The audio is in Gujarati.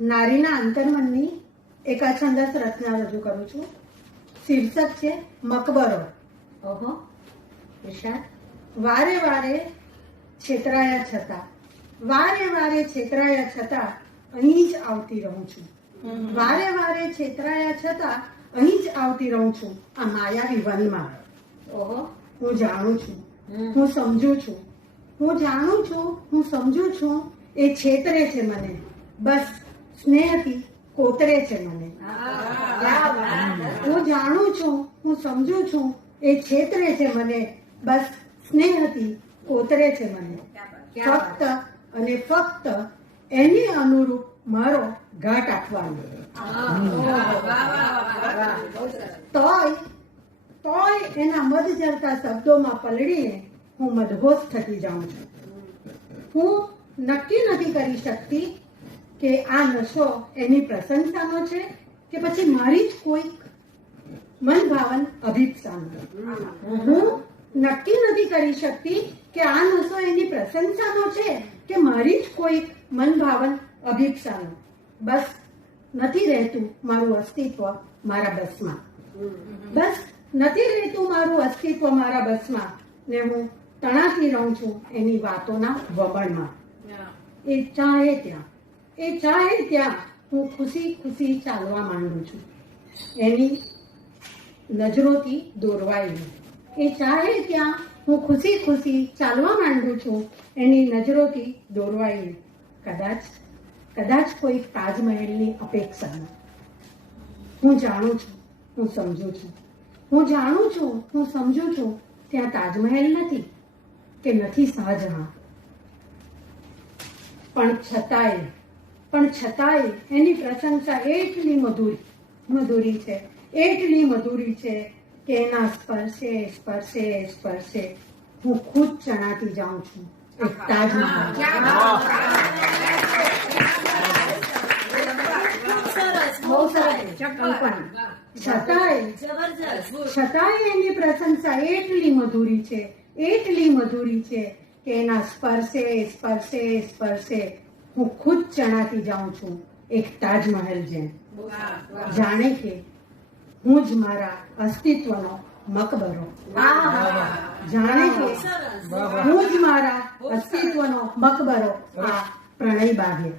નારીના અંતર્મનની એક અછંદસ રચના રજૂ કરું છું. શીર્ષક છે મકબરો. ઓહો વારે વારે છેતરાયા છતાં વારે વારે છેતરાયા છતાં અહીં જ આવતી રહું છું. વારે વારે છેતરાયા છતાં અહીં જ આવતી રહું છું આ માયાવી વનમાં ઓહો. હું જાણું છું. હું સમજુ છું. હું જાણું છું. હું સમજુ છું. એ છેતરે છે મને. બસ. સ્નેહથી કોતરે છે મને. હું જાણું છું, હું સમજુ છું, એ છેતરે છે મને. બસ સ્નેહથી કોતરે છે મને. ફક્ત અને ફક્ત એની અનુરૂપ મારો ઘાટ આપવાનો. તોય તોય એના મધ જરતા શબ્દોમાં પલળીને હું મદહોશ થતી જાઉં છું. હું નક્કી નથી કરી શકતી કે આ નશો એની પ્રશંસાનો છે કે પછી મારી જ કોઈક મનભાવન અભિપ્સાનો હું નક્કી નથી કરી શકતી કે આ નશો એની પ્રશંસાનો છે કે મારી જ કોઈક મનભાવન અભિપ્સાનો. બસ નથી રહેતું મારું અસ્તિત્વ મારા બસમાં. બસ નથી રહેતું મારું અસ્તિત્વ મારા બસમાં ને હું તણાતી રહું છું એની વાતોના વમણમાં એ ચાહે ત્યાં. એ ચાહે ત્યાં હું ખુશી ખુશી ચાલવા માંડું છું. એની નજરોથી દોરવાઈ એ ચાહે ત્યાં હું ખુશી ખુશી ચાલવા માંડું છું, એની નજરોથી દોરવાઈ કદાચ કદાચ કોઈ તાજમહેલની અપેક્ષામાં. હું જાણું છું, હું સમજુ છું. હું જાણું છું, હું સમજુ છું, ત્યાં તાજમહેલ નથી, કે નથી શાહજહાં. પણ છતાંય પણ છતાંય એની પ્રશંસા એટલી મધુરી મધુરી છે એટલી મધુરી છે કે એના સ્પર્શે સ્પર્શે સ્પર્શે. હું ખુદ ચણાતી જાઉં છું. છતાંય એની પ્રશંસા એટલી મધુરી છે એટલી મધુરી છે કે એના સ્પર્શે સ્પર્શે સ્પર્શે. હું ખુદ ચણાતી જાઉં છું એક તાજમહેલ જેમ. જાણે કે હું જ મારા અસ્તિત્વનો મકબરો. જાણે કે હું જ મારા અસ્તિત્વનો મકબરો આ પ્રણય બાગે